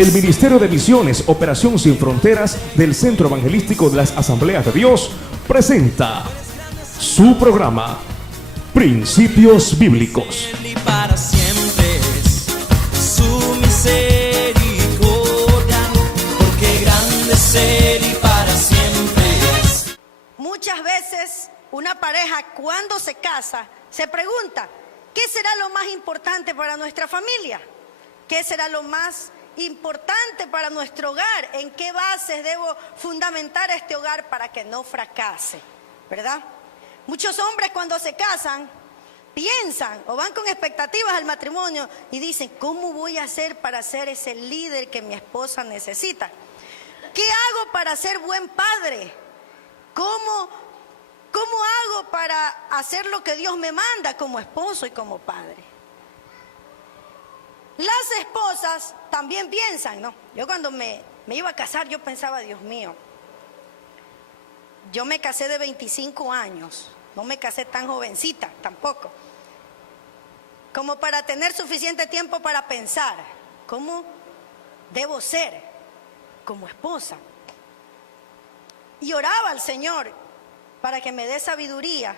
El Ministerio de Misiones, Operación Sin Fronteras del Centro Evangelístico de las Asambleas de Dios presenta su programa Principios Bíblicos. Y para siempre es su misericordia, porque grande es Él y para siempre es. Muchas veces una pareja cuando se casa se pregunta, ¿qué será lo más importante para nuestra familia? ¿Qué será lo más importante para nuestro hogar? ¿En qué bases debo fundamentar este hogar para que no fracase? ¿Verdad? Muchos hombres cuando se casan piensan o van con expectativas al matrimonio y dicen, ¿cómo voy a hacer para ser ese líder que mi esposa necesita? ¿Qué hago para ser buen padre? ¿Cómo hago para hacer lo que Dios me manda como esposo y como padre? Las esposas también piensan, ¿no? Yo cuando me iba a casar, yo pensaba, Dios mío, yo me casé de 25 años, no me casé tan jovencita tampoco, como para tener suficiente tiempo para pensar, ¿cómo debo ser como esposa? Y oraba al Señor para que me dé sabiduría,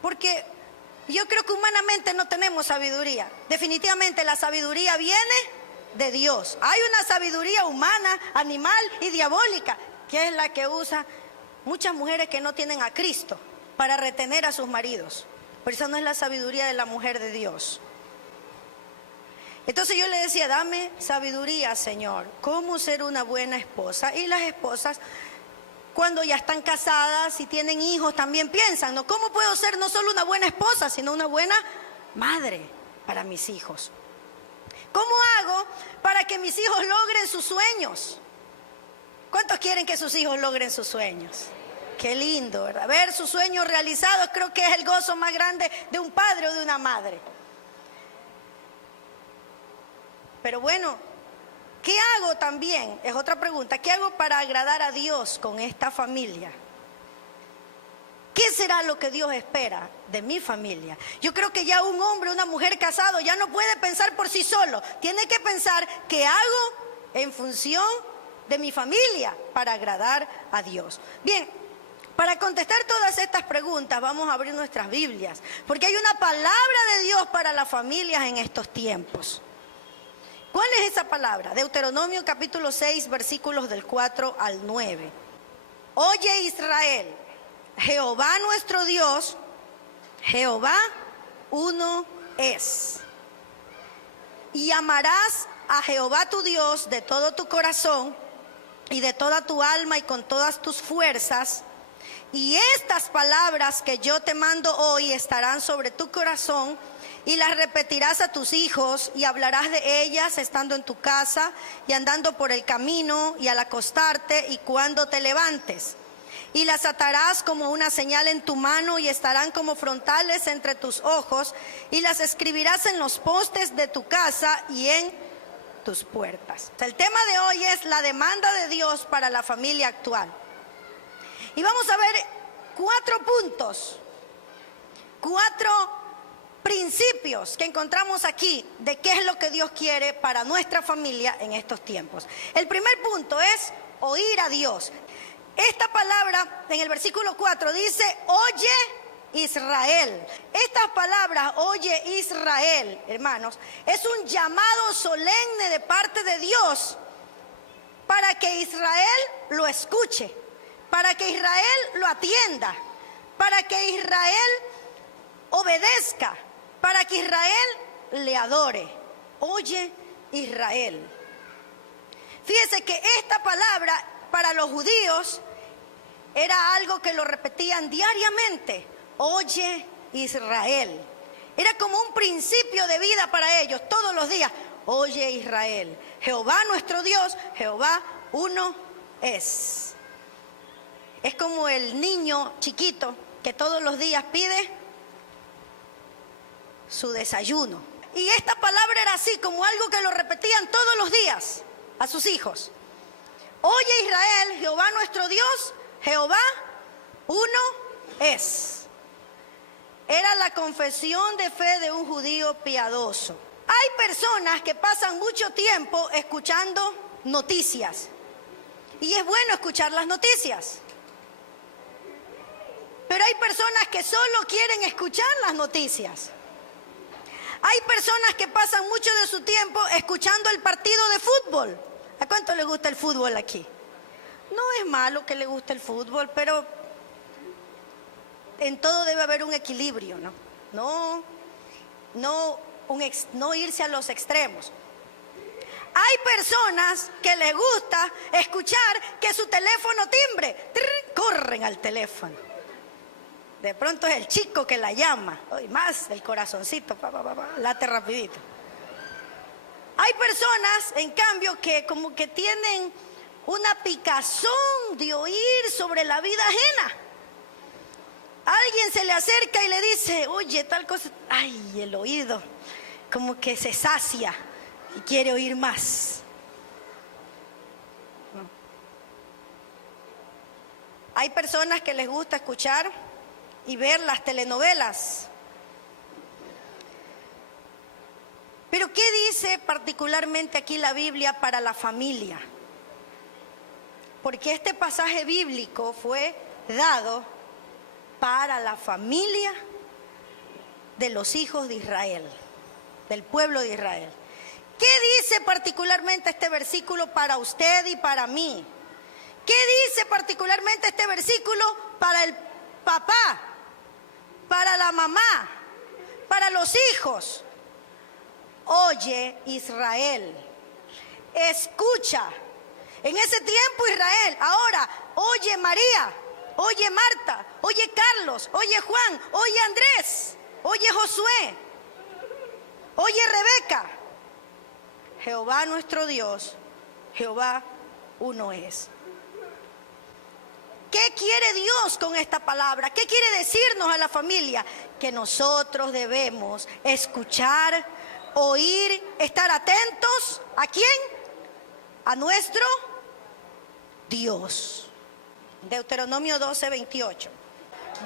porque yo creo que humanamente no tenemos sabiduría. Definitivamente la sabiduría viene de Dios. Hay una sabiduría humana, animal y diabólica, que es la que usa muchas mujeres que no tienen a Cristo para retener a sus maridos. Pero esa no es la sabiduría de la mujer de Dios. Entonces yo le decía, dame sabiduría, Señor, cómo ser una buena esposa. Y las esposas, cuando ya están casadas y tienen hijos, también piensan, ¿no? ¿Cómo puedo ser no solo una buena esposa, sino una buena madre para mis hijos? ¿Cómo hago para que mis hijos logren sus sueños? ¿Cuántos quieren que sus hijos logren sus sueños? Qué lindo, ¿verdad? Ver sus sueños realizados creo que es el gozo más grande de un padre o de una madre. Pero bueno, ¿qué hago también? Es otra pregunta. ¿Qué hago para agradar a Dios con esta familia? ¿Qué será lo que Dios espera de mi familia? Yo creo que ya un hombre, una mujer casado ya no puede pensar por sí solo. Tiene que pensar qué hago en función de mi familia para agradar a Dios. Bien, para contestar todas estas preguntas vamos a abrir nuestras Biblias, porque hay una palabra de Dios para las familias en estos tiempos. ¿Cuál es esa palabra? Deuteronomio capítulo 6, versículos del 4 al 9. Oye Israel, Jehová nuestro Dios, Jehová uno es. Y amarás a Jehová tu Dios de todo tu corazón y de toda tu alma y con todas tus fuerzas. Y estas palabras que yo te mando hoy estarán sobre tu corazón y las repetirás a tus hijos y hablarás de ellas estando en tu casa y andando por el camino y al acostarte y cuando te levantes. Y las atarás como una señal en tu mano y estarán como frontales entre tus ojos y las escribirás en los postes de tu casa y en tus puertas. El tema de hoy es la demanda de Dios para la familia actual. Y vamos a ver 4 puntos, 4 principios que encontramos aquí de qué es lo que Dios quiere para nuestra familia en estos tiempos. El primer punto es oír a Dios. Esta palabra en el versículo 4 dice, oye Israel. Estas palabras, oye Israel, hermanos, es un llamado solemne de parte de Dios para que Israel lo escuche, para que Israel lo atienda, para que Israel obedezca, para que Israel le adore. Oye Israel. Fíjese que esta palabra para los judíos era algo que lo repetían diariamente. Oye Israel. Era como un principio de vida para ellos todos los días. Oye Israel, Jehová nuestro Dios, Jehová uno es. Es como el niño chiquito que todos los días pide su desayuno. Y esta palabra era así, como algo que lo repetían todos los días a sus hijos. Oye Israel, Jehová nuestro Dios, Jehová uno es. Era la confesión de fe de un judío piadoso. Hay personas que pasan mucho tiempo escuchando noticias. Y es bueno escuchar las noticias. Pero hay personas que solo quieren escuchar las noticias. Hay personas que pasan mucho de su tiempo escuchando el partido de fútbol. ¿A cuánto le gusta el fútbol aquí? No es malo que le guste el fútbol, pero en todo debe haber un equilibrio, ¿no? No irse a los extremos. Hay personas que les gusta escuchar que su teléfono timbre, corren al teléfono. De pronto es el chico que la llama, y más el corazoncito, late rapidito. Hay personas, en cambio, que como que tienen una picazón de oír sobre la vida ajena. Alguien se le acerca y le dice, oye, tal cosa, ay, el oído, como que se sacia y quiere oír más. No. Hay personas que les gusta escuchar y ver las telenovelas. Pero ¿qué dice particularmente aquí la Biblia para la familia? Porque este pasaje bíblico fue dado para la familia de los hijos de Israel, del pueblo de Israel. ¿Qué dice particularmente este versículo para usted y para mí? ¿Qué dice particularmente este versículo para el papá, para la mamá, para los hijos? Oye, Israel, escucha. En ese tiempo Israel, ahora, oye María, oye Marta, oye Carlos, oye Juan, oye Andrés, oye Josué, oye Rebeca. Jehová nuestro Dios, Jehová uno es. ¿Qué quiere Dios con esta palabra? ¿Qué quiere decirnos a la familia? Que nosotros debemos escuchar, oír, estar atentos. ¿A quién? A nuestro Dios. Deuteronomio 12:28.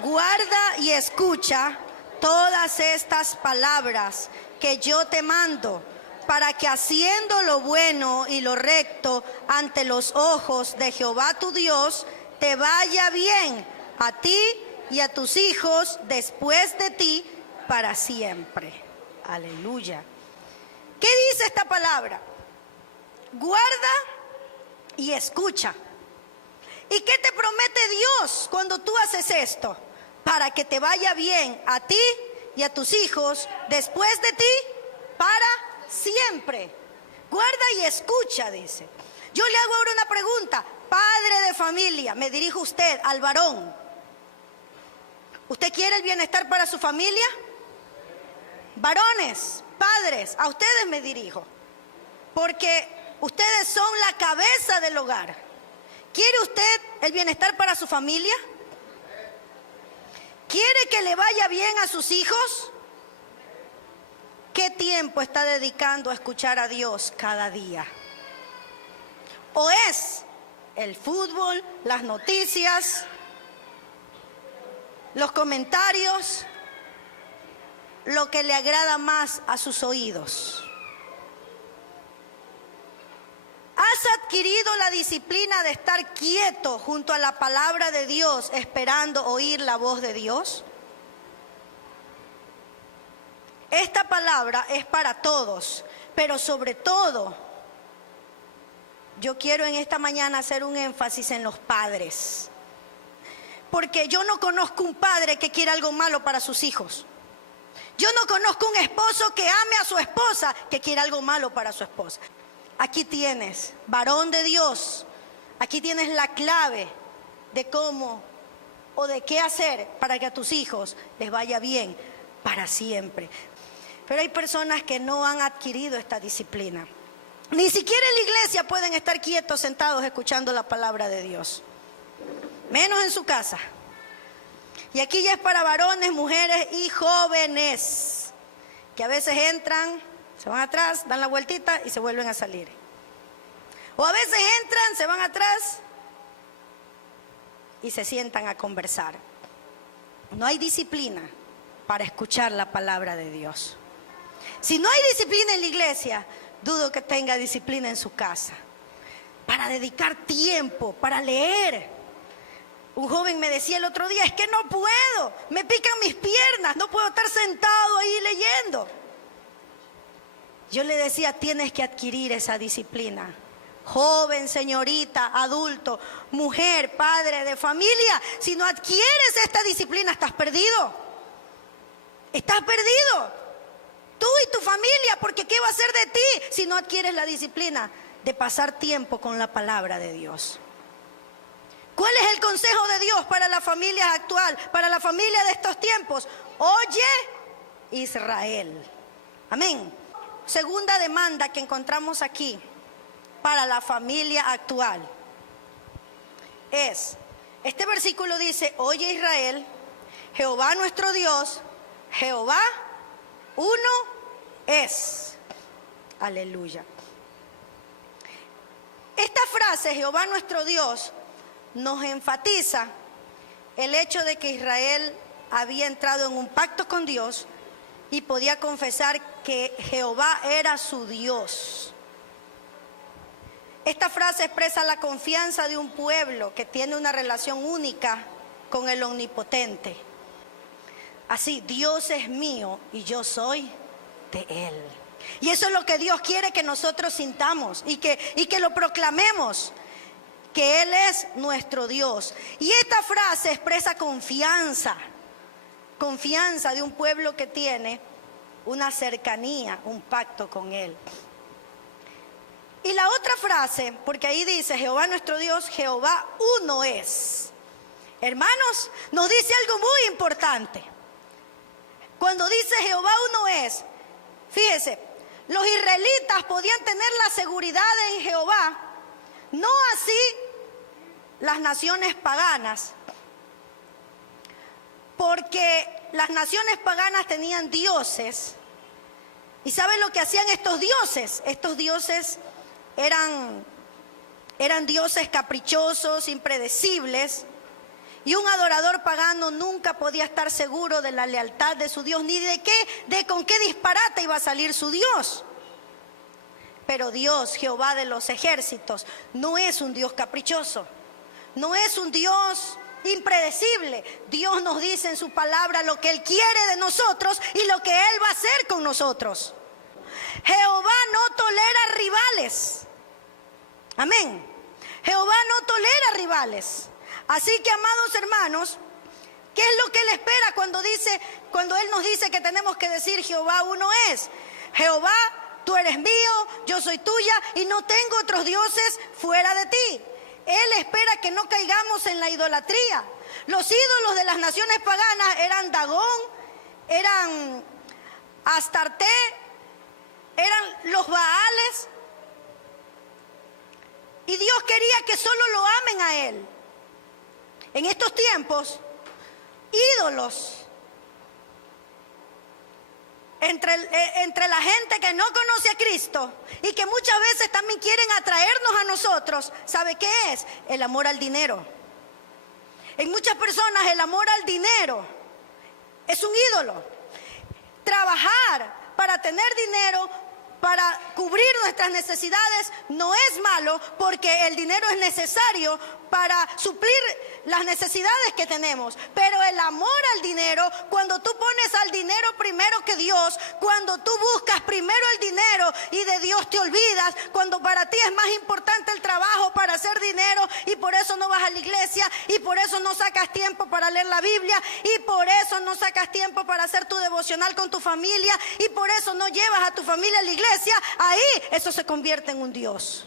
Guarda y escucha todas estas palabras que yo te mando, para que haciendo lo bueno y lo recto ante los ojos de Jehová tu Dios, te vaya bien a ti y a tus hijos después de ti para siempre. Aleluya. ¿Qué dice esta palabra? Guarda y escucha. ¿Y qué te promete Dios cuando tú haces esto? Para que te vaya bien a ti y a tus hijos después de ti para siempre. Guarda y escucha, dice. Yo le hago ahora una pregunta. Padre de familia, me dirijo a usted, al varón. ¿Usted quiere el bienestar para su familia? Varones, padres, a ustedes me dirijo. Porque ustedes son la cabeza del hogar. ¿Quiere usted el bienestar para su familia? ¿Quiere que le vaya bien a sus hijos? ¿Qué tiempo está dedicando a escuchar a Dios cada día? ¿O es el fútbol, las noticias, los comentarios, lo que le agrada más a sus oídos? ¿Has adquirido la disciplina de estar quieto junto a la palabra de Dios, esperando oír la voz de Dios? Esta palabra es para todos, pero sobre todo, yo quiero en esta mañana hacer un énfasis en los padres. Porque yo no conozco un padre que quiera algo malo para sus hijos. Yo no conozco un esposo que ame a su esposa que quiera algo malo para su esposa. Aquí tienes, varón de Dios, aquí tienes la clave de cómo o de qué hacer para que a tus hijos les vaya bien para siempre. Pero hay personas que no han adquirido esta disciplina. Ni siquiera en la iglesia pueden estar quietos, sentados, escuchando la palabra de Dios. Menos en su casa. Y aquí ya es para varones, mujeres y jóvenes, que a veces entran, se van atrás, dan la vueltita y se vuelven a salir. O a veces entran, se van atrás y se sientan a conversar. No hay disciplina para escuchar la palabra de Dios. Si no hay disciplina en la iglesia, dudo que tenga disciplina en su casa. Para dedicar tiempo, para leer. Un joven me decía el otro día, es que no puedo, me pican mis piernas, no puedo estar sentado ahí leyendo. Yo le decía, tienes que adquirir esa disciplina. Joven, señorita, adulto, mujer, padre de familia, si no adquieres esta disciplina, estás perdido. Estás perdido. Tú y tu familia, porque ¿qué va a ser de ti si no adquieres la disciplina de pasar tiempo con la palabra de Dios? ¿Cuál es el consejo de Dios para la familia actual, para la familia de estos tiempos? Oye, Israel. Amén. Segunda demanda que encontramos aquí para la familia actual es, este versículo dice, oye Israel, Jehová nuestro Dios, Jehová uno es. Aleluya. Esta frase, Jehová nuestro Dios, nos enfatiza el hecho de que Israel había entrado en un pacto con Dios y podía confesar que Jehová era su Dios. Esta frase expresa la confianza de un pueblo que tiene una relación única con el Omnipotente. Así, Dios es mío y yo soy de Él. Y eso es lo que Dios quiere que nosotros sintamos y que lo proclamemos, que Él es nuestro Dios. Y esta frase expresa confianza de un pueblo que tiene una cercanía, un pacto con Él. Y la otra frase, porque ahí dice Jehová nuestro Dios, Jehová uno es. Hermanos, nos dice algo muy importante. Cuando dice Jehová uno es, fíjese, los israelitas podían tener la seguridad en Jehová, no así las naciones paganas, porque las naciones paganas tenían dioses. ¿Y saben lo que hacían estos dioses? Estos dioses eran dioses caprichosos, impredecibles, y un adorador pagano nunca podía estar seguro de la lealtad de su Dios, ni de con qué disparate iba a salir su Dios. Pero Dios, Jehová de los ejércitos, no es un Dios caprichoso, no es un Dios impredecible. Dios nos dice en su palabra lo que Él quiere de nosotros y lo que Él va a hacer con nosotros. Jehová no tolera rivales. Amén. Jehová no tolera rivales. Así que, amados hermanos, ¿qué es lo que Él espera cuando Él nos dice que tenemos que decir Jehová uno es? Jehová, tú eres mío, yo soy tuya y no tengo otros dioses fuera de ti. Él espera que no caigamos en la idolatría. Los ídolos de las naciones paganas eran Dagón, eran Astarte, eran los Baales. Y Dios quería que solo lo amen a Él. En estos tiempos, ídolos entre la gente que no conoce a Cristo y que muchas veces también quieren atraernos a nosotros, ¿sabe qué es? El amor al dinero. En muchas personas el amor al dinero es un ídolo. Trabajar para tener dinero, para cubrir nuestras necesidades, no es malo, porque el dinero es necesario para suplir las necesidades que tenemos. Pero el amor al dinero, cuando tú pones al dinero primero que Dios, cuando tú buscas primero el dinero y de Dios te olvidas, cuando para ti es más importante el trabajo para hacer dinero y por eso no vas a la iglesia y por eso no sacas tiempo para leer la Biblia y por eso no sacas tiempo para hacer tu devocional con tu familia y por eso no llevas a tu familia a la iglesia, ahí eso se convierte en un Dios.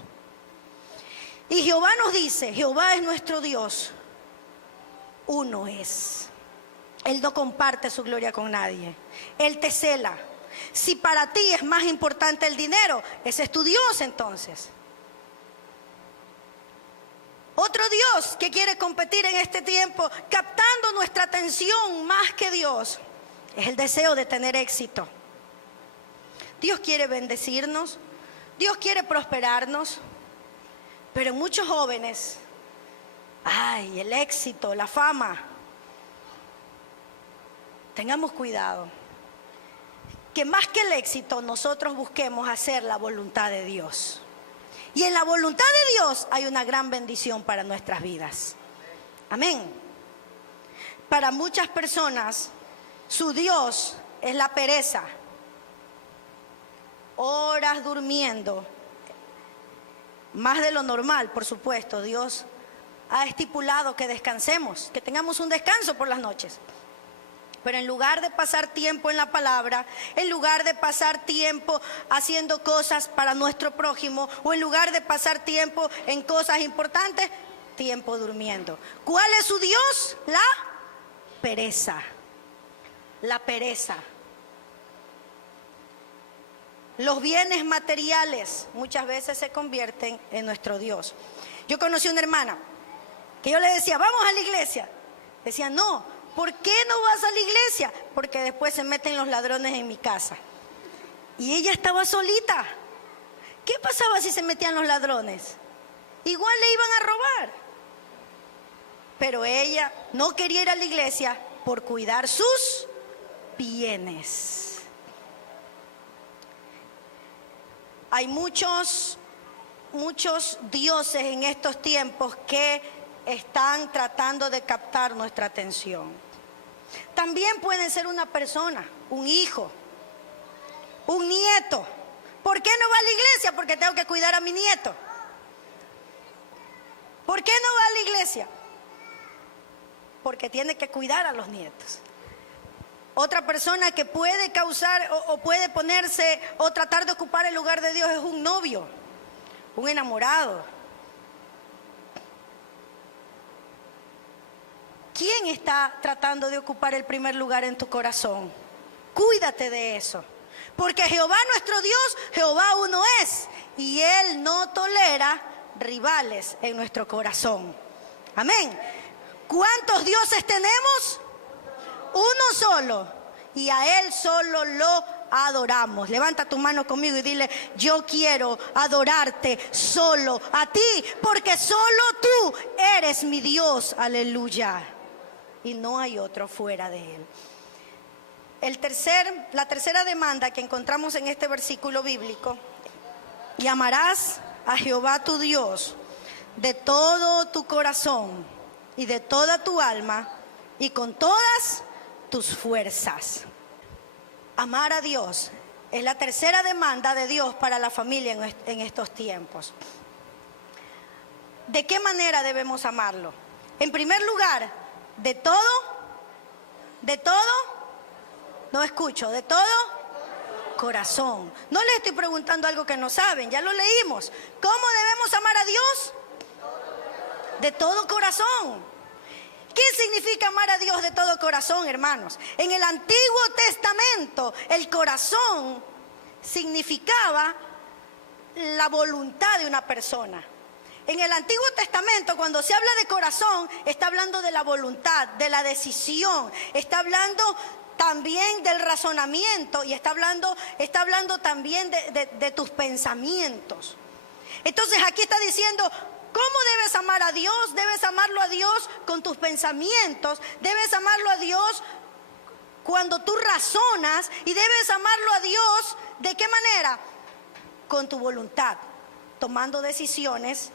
Y Jehová nos dice, Jehová es nuestro Dios, uno es. Él no comparte su gloria con nadie. Él te cela. Si para ti es más importante el dinero, ese es tu Dios entonces. Otro Dios que quiere competir en este tiempo, captando nuestra atención más que Dios, es el deseo de tener éxito. Dios quiere bendecirnos, Dios quiere prosperarnos. Pero muchos jóvenes, el éxito, la fama. Tengamos cuidado. que más que el éxito nosotros busquemos hacer la voluntad de Dios. Y en la voluntad de Dios hay una gran bendición para nuestras vidas. Amén. Para muchas personas, su Dios es la pereza. Horas durmiendo, más de lo normal, por supuesto. Dios ha estipulado que descansemos, que tengamos un descanso por las noches. Pero en lugar de pasar tiempo en la palabra, en lugar de pasar tiempo haciendo cosas para nuestro prójimo, o en lugar de pasar tiempo en cosas importantes, tiempo durmiendo. ¿Cuál es su Dios? La pereza. La pereza. Los bienes materiales muchas veces se convierten en nuestro Dios. Yo conocí una hermana que yo le decía, vamos a la iglesia. Decía, no, ¿por qué no vas a la iglesia? Porque después se meten los ladrones en mi casa. Y ella estaba solita. ¿Qué pasaba si se metían los ladrones? Igual le iban a robar. Pero ella no quería ir a la iglesia por cuidar sus bienes. Hay muchos dioses en estos tiempos que están tratando de captar nuestra atención. También pueden ser una persona, un hijo, un nieto. ¿Por qué no va a la iglesia? Porque tengo que cuidar a mi nieto. ¿Por qué no va a la iglesia? Porque tiene que cuidar a los nietos. Otra persona que puede causar o puede ponerse o tratar de ocupar el lugar de Dios es un novio, un enamorado. ¿Quién está tratando de ocupar el primer lugar en tu corazón? Cuídate de eso. Porque Jehová nuestro Dios, Jehová uno es. Y Él no tolera rivales en nuestro corazón. Amén. ¿Cuántos dioses tenemos? Uno solo, y a Él solo lo adoramos. Levanta tu mano conmigo y dile, yo quiero adorarte solo a ti, porque solo tú eres mi Dios, aleluya. Y no hay otro fuera de Él. La tercera demanda que encontramos en este versículo bíblico, y amarás a Jehová tu Dios de todo tu corazón y de toda tu alma y con todas tus fuerzas. Amar a Dios es la tercera demanda de Dios para la familia en estos tiempos. ¿De qué manera debemos amarlo? En primer lugar, de todo, no escucho, de todo corazón. No les estoy preguntando algo que no saben, ya lo leímos. ¿Cómo debemos amar a Dios? De todo corazón. ¿Qué significa amar a Dios de todo corazón, hermanos? En el Antiguo Testamento, el corazón significaba la voluntad de una persona. En el Antiguo Testamento, cuando se habla de corazón, está hablando de la voluntad, de la decisión, está hablando también del razonamiento y está hablando también de tus pensamientos. Entonces aquí está diciendo, ¿cómo debes amar a Dios? Debes amarlo a Dios con tus pensamientos, debes amarlo a Dios cuando tú razonas y debes amarlo a Dios, ¿de qué manera? Con tu voluntad, tomando decisiones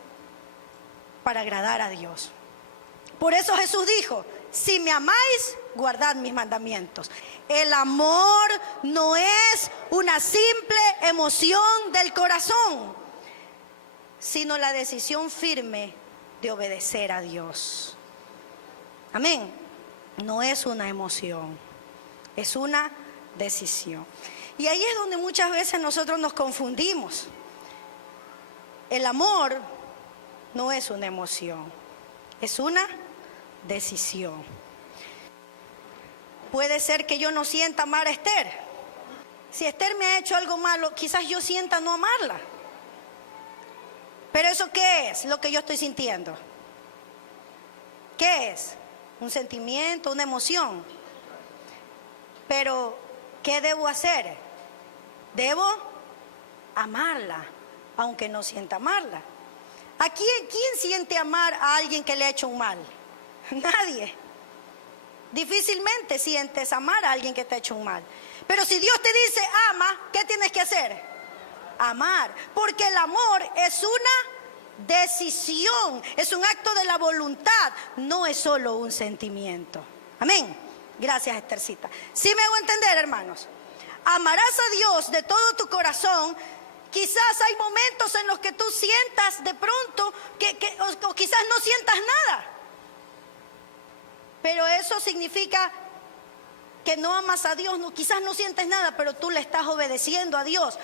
para agradar a Dios. Por eso Jesús dijo, si me amáis, guardad mis mandamientos. El amor no es una simple emoción del corazón, sino la decisión firme de obedecer a Dios. Amén. No es una emoción, es una decisión. Y ahí es donde muchas veces nosotros nos confundimos. El amor no es una emoción, es una decisión. Puede ser que yo no sienta amar a Esther. Si Esther me ha hecho algo malo, quizás yo sienta no amarla. Pero ¿eso qué es lo que yo estoy sintiendo? ¿Qué es? Un sentimiento, una emoción. Pero ¿qué debo hacer? Debo amarla, aunque no sienta amarla. ¿Quién siente amar a alguien que le ha hecho un mal? Nadie. Difícilmente sientes amar a alguien que te ha hecho un mal. Pero si Dios te dice ama, ¿qué tienes que hacer? Amar. Porque el amor es una decisión, es un acto de la voluntad, no es solo un sentimiento. Amén. Gracias, Esthercita. ¿Sí me hago entender, hermanos? Amarás a Dios de todo tu corazón. Quizás hay momentos en los que tú sientas de pronto o quizás no sientas nada. Pero eso significa que no amas a Dios. No, quizás no sientes nada, pero tú le estás obedeciendo a Dios.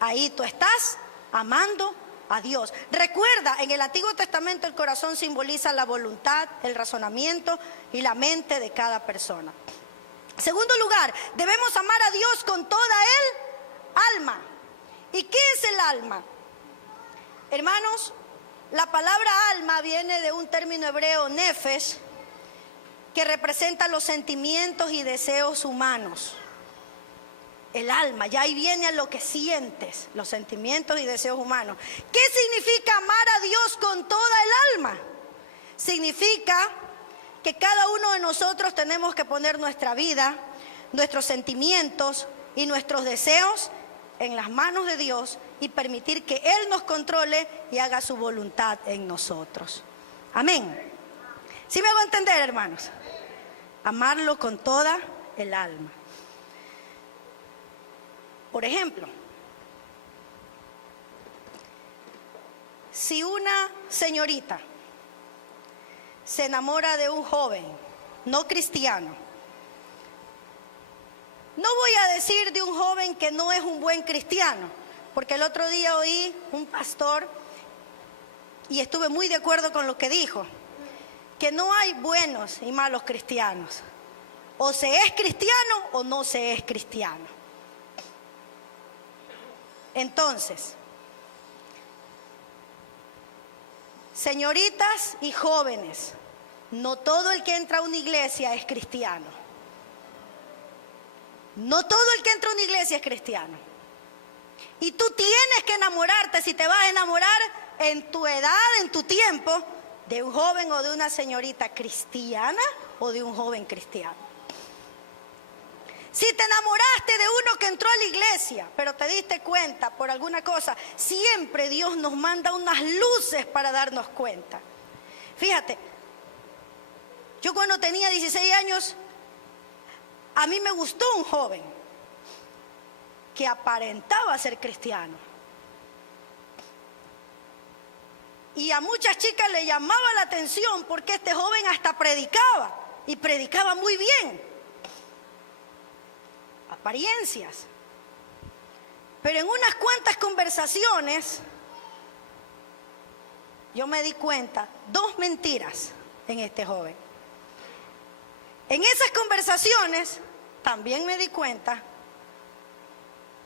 Ahí tú estás amando a Dios. Recuerda, en el Antiguo Testamento el corazón simboliza la voluntad, el razonamiento y la mente de cada persona. Segundo lugar, debemos amar a Dios con toda el alma. ¿Y qué es el alma? Hermanos, la palabra alma viene de un término hebreo, nefesh, que representa los sentimientos y deseos humanos. El alma, ya ahí viene a lo que sientes, los sentimientos y deseos humanos. ¿Qué significa amar a Dios con toda el alma? Significa que cada uno de nosotros tenemos que poner nuestra vida, nuestros sentimientos y nuestros deseos en las manos de Dios y permitir que Él nos controle y haga su voluntad en nosotros. Amén. ¿Sí me hago entender, hermanos? Amarlo con toda el alma. Por ejemplo, si una señorita se enamora de un joven no cristiano, no voy a decir de un joven que no es un buen cristiano, porque el otro día oí un pastor y estuve muy de acuerdo con lo que dijo, que no hay buenos y malos cristianos. O se es cristiano o no se es cristiano. Entonces, señoritas y jóvenes, no todo el que entra a una iglesia es cristiano. No todo el que entra a una iglesia es cristiano. Y tú tienes que enamorarte, si te vas a enamorar en tu edad, en tu tiempo, de un joven o de una señorita cristiana o de un joven cristiano. Si te enamoraste de uno que entró a la iglesia, pero te diste cuenta por alguna cosa, siempre Dios nos manda unas luces para darnos cuenta. Fíjate, yo cuando tenía 16 años, a mí me gustó un joven que aparentaba ser cristiano. Y a muchas chicas le llamaba la atención porque este joven hasta predicaba, y predicaba muy bien. Apariencias. Pero en unas cuantas conversaciones yo me di cuenta, 2 mentiras en este joven. En esas conversaciones también me di cuenta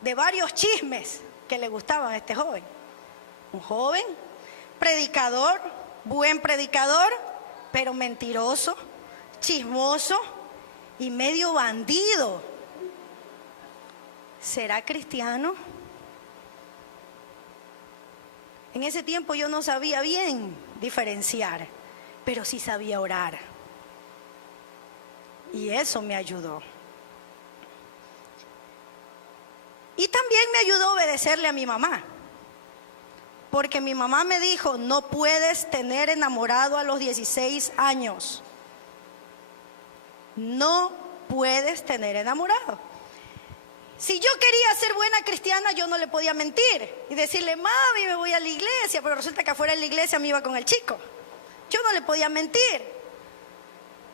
de varios chismes que le gustaban a este joven. Un joven predicador, buen predicador, pero mentiroso, chismoso y medio bandido. ¿Será cristiano? En ese tiempo yo no sabía bien diferenciar, pero sí sabía orar. Y eso me ayudó. Y también me ayudó a obedecerle a mi mamá. Porque mi mamá me dijo, no puedes tener enamorado a los 16 años. No puedes tener enamorado. Si yo quería ser buena cristiana, yo no le podía mentir y decirle, mami, me voy a la iglesia, pero resulta que afuera de la iglesia me iba con el chico. Yo no le podía mentir.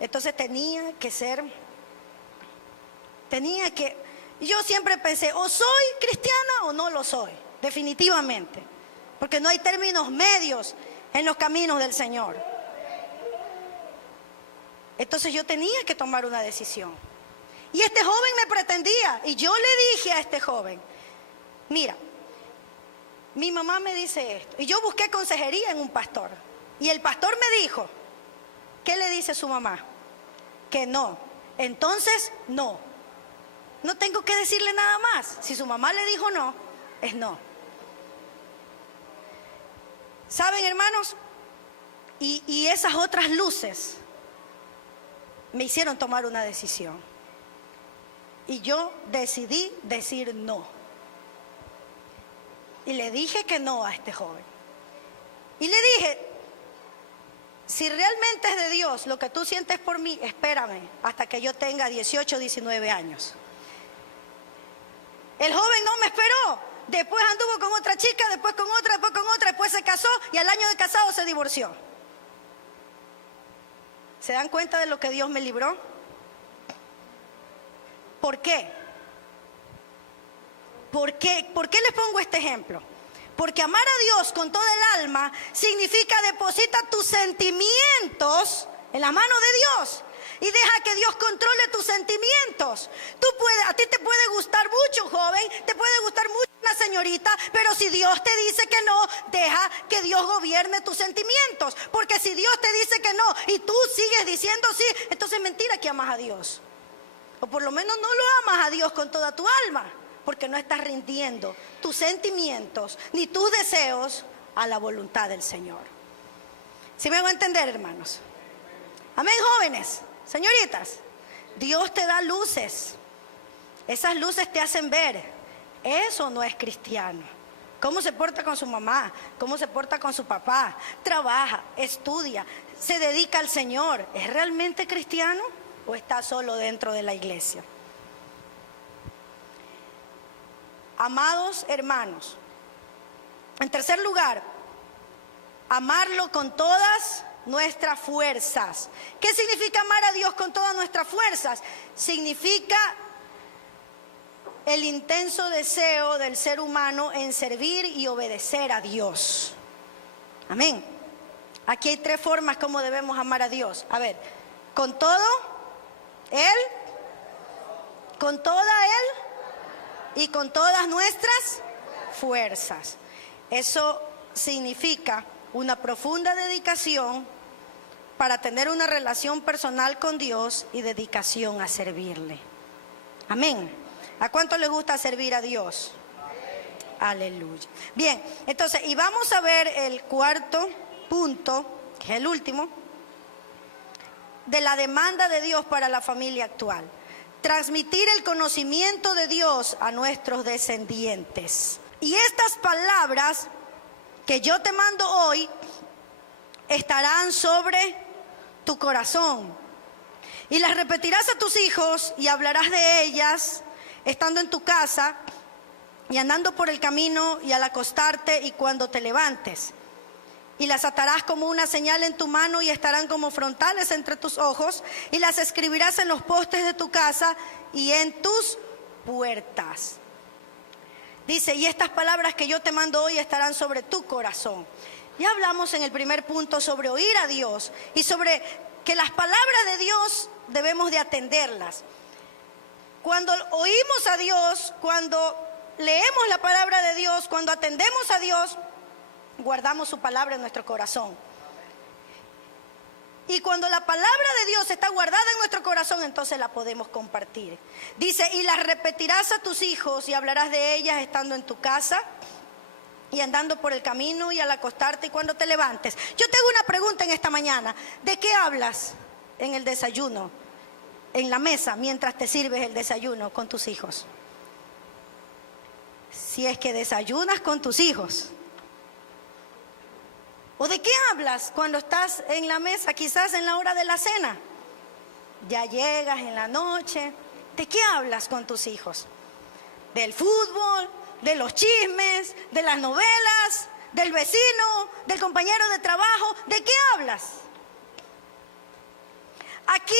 Entonces yo siempre pensé, o soy cristiana o no lo soy, definitivamente. Porque no hay términos medios en los caminos del Señor. Entonces yo tenía que tomar una decisión. Y este joven me pretendía, y yo le dije a este joven, mira, mi mamá me dice esto, y yo busqué consejería en un pastor, y el pastor me dijo, ¿qué le dice su mamá? Que no. Entonces, no. No tengo que decirle nada más. Si su mamá le dijo no, es no. ¿Saben, hermanos? Y esas otras luces me hicieron tomar una decisión. Y yo decidí decir no. Y le dije que no a este joven. Y le dije, si realmente es de Dios lo que tú sientes por mí, espérame hasta que yo tenga 18, 19 años. El joven no me esperó. Después anduvo con otra chica, después con otra, después se casó y al año de casado se divorció. ¿Se dan cuenta de lo que Dios me libró? ¿Por qué? ¿Por qué les pongo este ejemplo? Porque amar a Dios con toda el alma significa deposita tus sentimientos en la mano de Dios y deja que Dios controle tus sentimientos. A ti te puede gustar mucho, joven, te puede gustar mucho una señorita, pero si Dios te dice que no, deja que Dios gobierne tus sentimientos. Porque si Dios te dice que no y tú sigues diciendo sí, entonces es mentira que amas a Dios. O por lo menos no lo amas a Dios con toda tu alma, porque no estás rindiendo tus sentimientos ni tus deseos a la voluntad del Señor. ¿Sí me hago entender, hermanos? Amén, jóvenes, señoritas. Dios te da luces. Esas luces te hacen ver. Eso no es cristiano. ¿Cómo se porta con su mamá? ¿Cómo se porta con su papá? Trabaja, estudia, se dedica al Señor. ¿Es realmente cristiano o está solo dentro de la iglesia? Amados hermanos, en tercer lugar, amarlo con todas nuestras fuerzas. ¿Qué significa amar a Dios con todas nuestras fuerzas? Significa el intenso deseo del ser humano en servir y obedecer a Dios. Amén. Aquí hay tres formas como debemos amar a Dios. A ver, con todo Él, con toda Él y con todas nuestras fuerzas. Eso significa una profunda dedicación para tener una relación personal con Dios y dedicación a servirle. Amén. ¿A cuánto le gusta servir a Dios? Aleluya. Bien, entonces, y vamos a ver el cuarto punto, que es el último, de la demanda de Dios para la familia actual. Transmitir el conocimiento de Dios a nuestros descendientes. Y estas palabras que yo te mando hoy estarán sobre tu corazón. Y las repetirás a tus hijos y hablarás de ellas estando en tu casa y andando por el camino y al acostarte y cuando te levantes. Y las atarás como una señal en tu mano y estarán como frontales entre tus ojos, y las escribirás en los postes de tu casa y en tus puertas. Dice, y estas palabras que yo te mando hoy estarán sobre tu corazón. Ya hablamos en el primer punto sobre oír a Dios y sobre que las palabras de Dios debemos de atenderlas. Cuando oímos a Dios, cuando leemos la palabra de Dios, cuando atendemos a Dios, guardamos su palabra en nuestro corazón. Y cuando la palabra de Dios está guardada en nuestro corazón, entonces la podemos compartir. Dice, y las repetirás a tus hijos y hablarás de ellas estando en tu casa y andando por el camino y al acostarte y cuando te levantes. Yo te hago una pregunta en esta mañana. ¿De qué hablas en el desayuno, en la mesa, mientras te sirves el desayuno con tus hijos? Si es que desayunas con tus hijos. ¿O de qué hablas cuando estás en la mesa, quizás en la hora de la cena? Ya llegas en la noche. ¿De qué hablas con tus hijos? ¿Del fútbol? ¿De los chismes? ¿De las novelas? ¿Del vecino? ¿Del compañero de trabajo? ¿De qué hablas? Aquí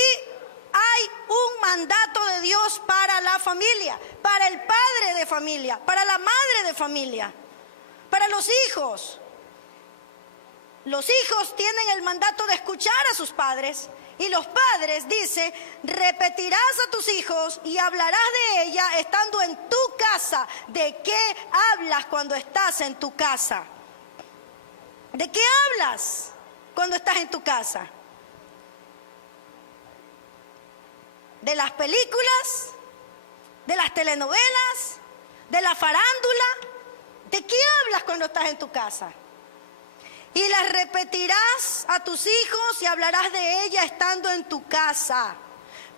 hay un mandato de Dios para la familia, para el padre de familia, para la madre de familia, para los hijos. Los hijos tienen el mandato de escuchar a sus padres y los padres, dice, repetirás a tus hijos y hablarás de ella estando en tu casa. ¿De qué hablas cuando estás en tu casa? ¿De qué hablas cuando estás en tu casa? ¿De las películas? ¿De las telenovelas? ¿De la farándula? ¿De qué hablas cuando estás en tu casa? Y las repetirás a tus hijos y hablarás de ella estando en tu casa.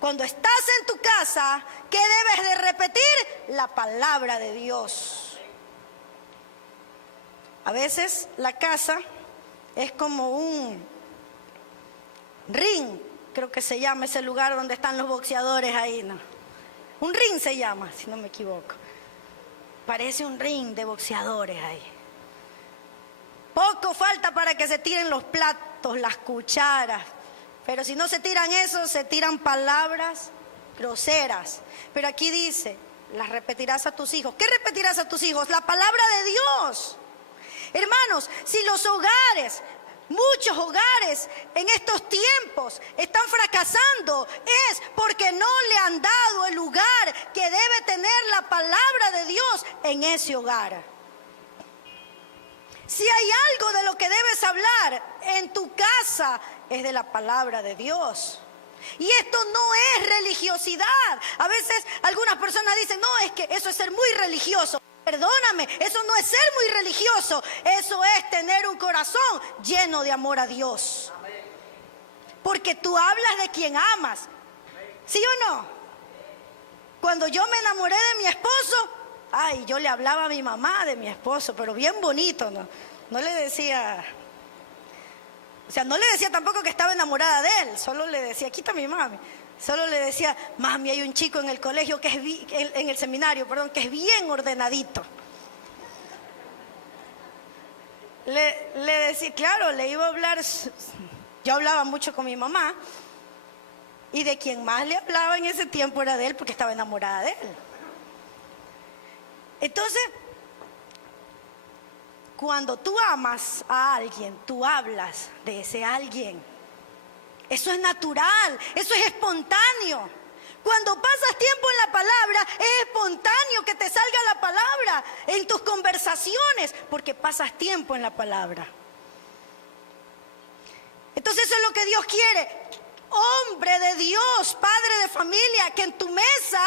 Cuando estás en tu casa, ¿qué debes de repetir? La palabra de Dios. A veces la casa es como un ring, creo que se llama ese lugar donde están los boxeadores ahí, ¿no? Un ring se llama, si no me equivoco. Parece un ring de boxeadores ahí. Poco falta para que se tiren los platos, las cucharas. Pero si no se tiran eso, se tiran palabras groseras. Pero aquí dice, las repetirás a tus hijos. ¿Qué repetirás a tus hijos? La palabra de Dios. Hermanos, si los hogares, muchos hogares en estos tiempos están fracasando, es porque no le han dado el lugar que debe tener la palabra de Dios en ese hogar. Si hay algo de lo que debes hablar en tu casa, es de la palabra de Dios. Y esto no es religiosidad. A veces algunas personas dicen, no, es que eso es ser muy religioso. Perdóname, eso no es ser muy religioso. Eso es tener un corazón lleno de amor a Dios. Porque tú hablas de quien amas. ¿Sí o no? Cuando yo me enamoré de mi esposo, ay, yo le hablaba a mi mamá de mi esposo, pero bien bonito, ¿no? No le decía, o sea, no le decía tampoco que estaba enamorada de él, solo le decía, aquí está mi mami. Solo le decía, mami, hay un chico en el colegio, que es en el seminario, perdón, que es bien ordenadito. Le decía, claro, le iba a hablar, yo hablaba mucho con mi mamá, y de quien más le hablaba en ese tiempo era de él, porque estaba enamorada de él. Entonces, cuando tú amas a alguien, tú hablas de ese alguien. Eso es natural, eso es espontáneo. Cuando pasas tiempo en la palabra, es espontáneo que te salga la palabra en tus conversaciones, porque pasas tiempo en la palabra. Entonces eso es lo que Dios quiere. Hombre de Dios, padre de familia, que en tu mesa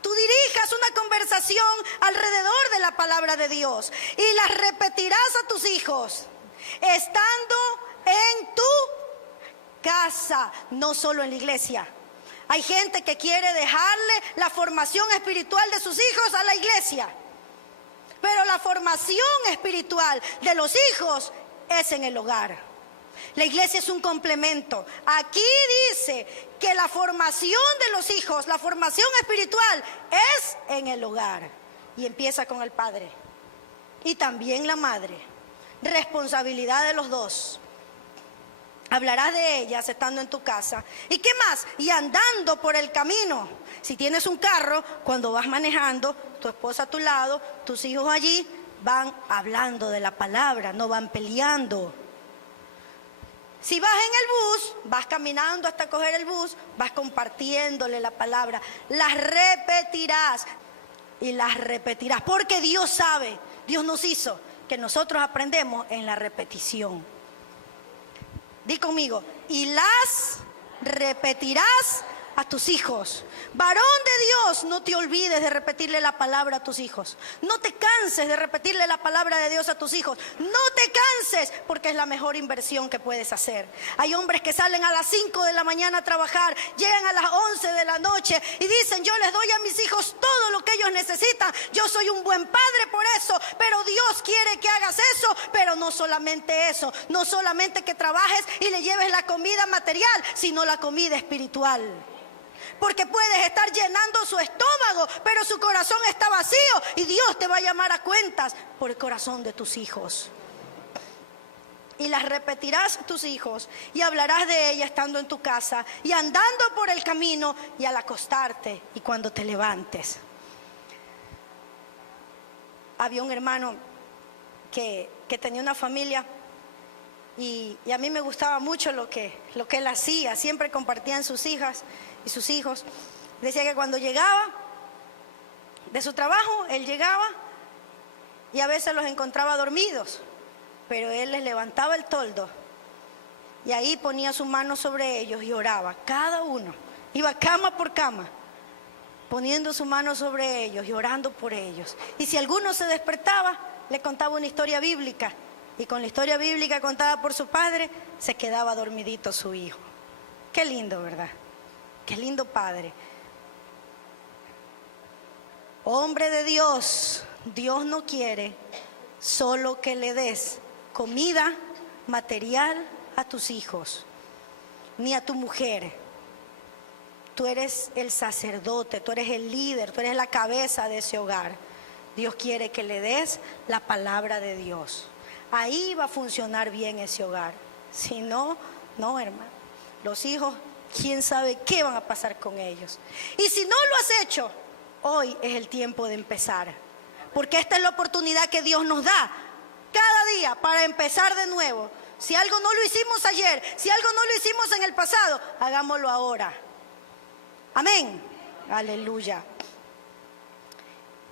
tú dirijas una conversación alrededor de la palabra de Dios y la repetirás a tus hijos, estando en tu casa, no solo en la iglesia. Hay gente que quiere dejarle la formación espiritual de sus hijos a la iglesia, pero la formación espiritual de los hijos es en el hogar. La iglesia es un complemento. Aquí dice que la formación de los hijos, la formación espiritual es en el hogar. Y empieza con el padre y también la madre. Responsabilidad de los dos. Hablarás de ellas estando en tu casa. ¿Y qué más? Y andando por el camino. Si tienes un carro, cuando vas manejando, tu esposa a tu lado, tus hijos allí, van hablando de la palabra, no van peleando. Si vas en el bus, vas caminando hasta coger el bus, vas compartiéndole la palabra. Las repetirás y las repetirás. Porque Dios sabe, Dios nos hizo que nosotros aprendemos en la repetición. Di conmigo, y las repetirás a tus hijos. Varón de Dios, no te olvides de repetirle la palabra a tus hijos. No te canses de repetirle la palabra de Dios a tus hijos. No te canses, porque es la mejor inversión que puedes hacer. Hay hombres que salen a las 5 de la mañana a trabajar, llegan a las 11 de la noche y dicen, yo les doy a mis hijos todo lo que ellos necesitan. Yo soy un buen padre por eso, pero Dios quiere que hagas eso. Pero no solamente eso, no solamente que trabajes y le lleves la comida material, sino la comida espiritual. Porque puedes estar llenando su estómago, pero su corazón está vacío y Dios te va a llamar a cuentas por el corazón de tus hijos. Y las repetirás a tus hijos y hablarás de ellas estando en tu casa y andando por el camino y al acostarte y cuando te levantes. Había un hermano que tenía una familia y a mí me gustaba mucho lo que él hacía. Siempre compartía en sus hijas y sus hijos. Decía que cuando llegaba de su trabajo, él llegaba y a veces los encontraba dormidos, pero él les levantaba el toldo y ahí ponía su mano sobre ellos y oraba. Cada uno iba cama por cama, poniendo su mano sobre ellos y orando por ellos. Y si alguno se despertaba, le contaba una historia bíblica, y con la historia bíblica contada por su padre, se quedaba dormidito su hijo. Qué lindo, ¿verdad? Qué lindo padre. Hombre de Dios, Dios no quiere solo que le des comida material a tus hijos, ni a tu mujer. Tú eres el sacerdote, tú eres el líder, tú eres la cabeza de ese hogar. Dios quiere que le des la palabra de Dios. Ahí va a funcionar bien ese hogar. Si no, no, hermano. Los hijos, quién sabe qué van a pasar con ellos. Y si no lo has hecho, hoy es el tiempo de empezar. Porque esta es la oportunidad que Dios nos da cada día para empezar de nuevo. Si algo no lo hicimos ayer, si algo no lo hicimos en el pasado, hagámoslo ahora. Amén. Aleluya.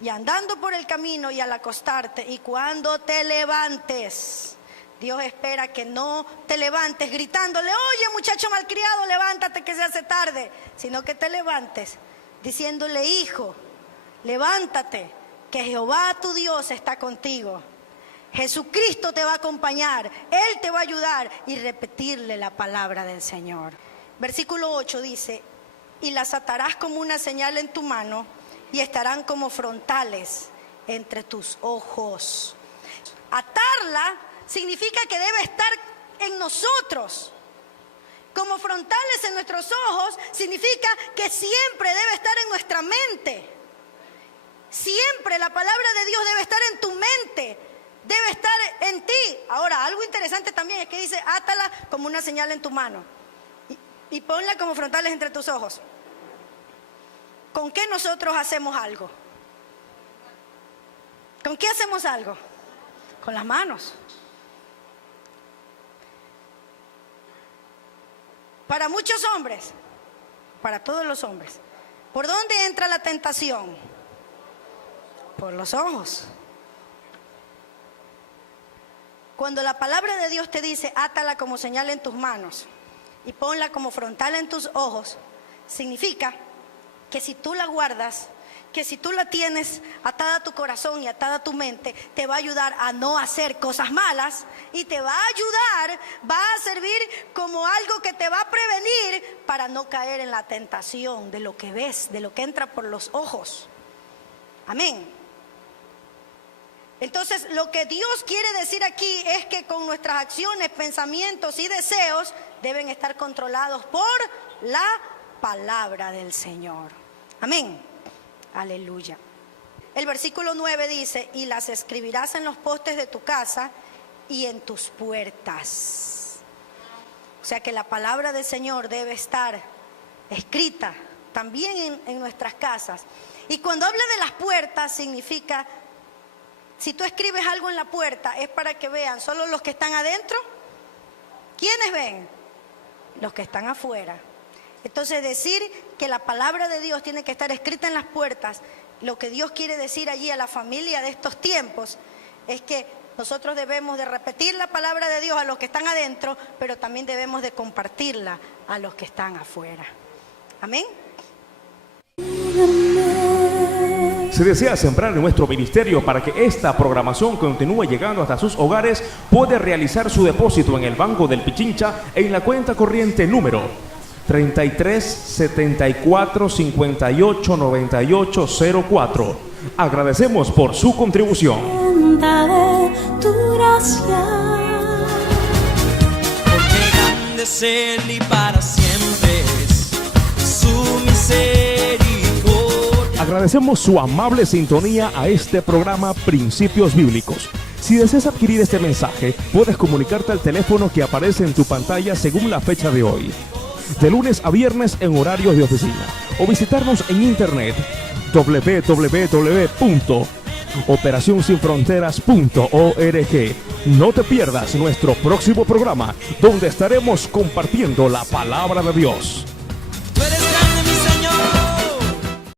Y andando por el camino y al acostarte y cuando te levantes, Dios espera que no te levantes gritándole, oye muchacho malcriado, levántate que se hace tarde, sino que te levantes diciéndole, hijo, levántate, que Jehová tu Dios está contigo. Jesucristo te va a acompañar, Él te va a ayudar, y repetirle la palabra del Señor. Versículo 8 dice, y las atarás como una señal en tu mano y estarán como frontales entre tus ojos. Atarla significa que debe estar en nosotros. Como frontales en nuestros ojos significa que siempre debe estar en nuestra mente. Siempre la palabra de Dios debe estar en tu mente, debe estar en ti. Ahora, algo interesante también es que dice, átala como una señal en tu mano y ponla como frontales entre tus ojos. ¿Con qué nosotros hacemos algo? ¿Con qué hacemos algo? Con las manos. Para muchos hombres, para todos los hombres, ¿por dónde entra la tentación? Por los ojos. Cuando la palabra de Dios te dice, átala como señal en tus manos y ponla como frontal en tus ojos, significa que si tú la guardas, que si tú la tienes atada a tu corazón y atada a tu mente, te va a ayudar a no hacer cosas malas y te va a ayudar, va a servir como algo que te va a prevenir para no caer en la tentación de lo que ves, de lo que entra por los ojos. Amén. Entonces, lo que Dios quiere decir aquí es que con nuestras acciones, pensamientos y deseos deben estar controlados por la palabra del Señor. Amén. Aleluya. El versículo 9 dice, y las escribirás en los postes de tu casa y en tus puertas. O sea que la palabra del Señor debe estar escrita también en nuestras casas. Y cuando habla de las puertas significa, si tú escribes algo en la puerta, es para que vean solo los que están adentro. ¿Quiénes ven? Los que están afuera. Entonces, decir que la palabra de Dios tiene que estar escrita en las puertas, lo que Dios quiere decir allí a la familia de estos tiempos es que nosotros debemos de repetir la palabra de Dios a los que están adentro, pero también debemos de compartirla a los que están afuera. Amén. Si desea sembrar en nuestro ministerio para que esta programación continúe llegando hasta sus hogares, puede realizar su depósito en el Banco del Pichincha en la cuenta corriente número 33 74 58 98 04. Agradecemos por su contribución. Porque grande es Él y para siempre es su misericordia. Agradecemos su amable sintonía a este programa Principios Bíblicos. Si deseas adquirir este mensaje, puedes comunicarte al teléfono que aparece en tu pantalla según la fecha de hoy, de lunes a viernes en horarios de oficina, o visitarnos en internet www.operacionsinfronteras.org. No te pierdas nuestro próximo programa, donde estaremos compartiendo la palabra de Dios.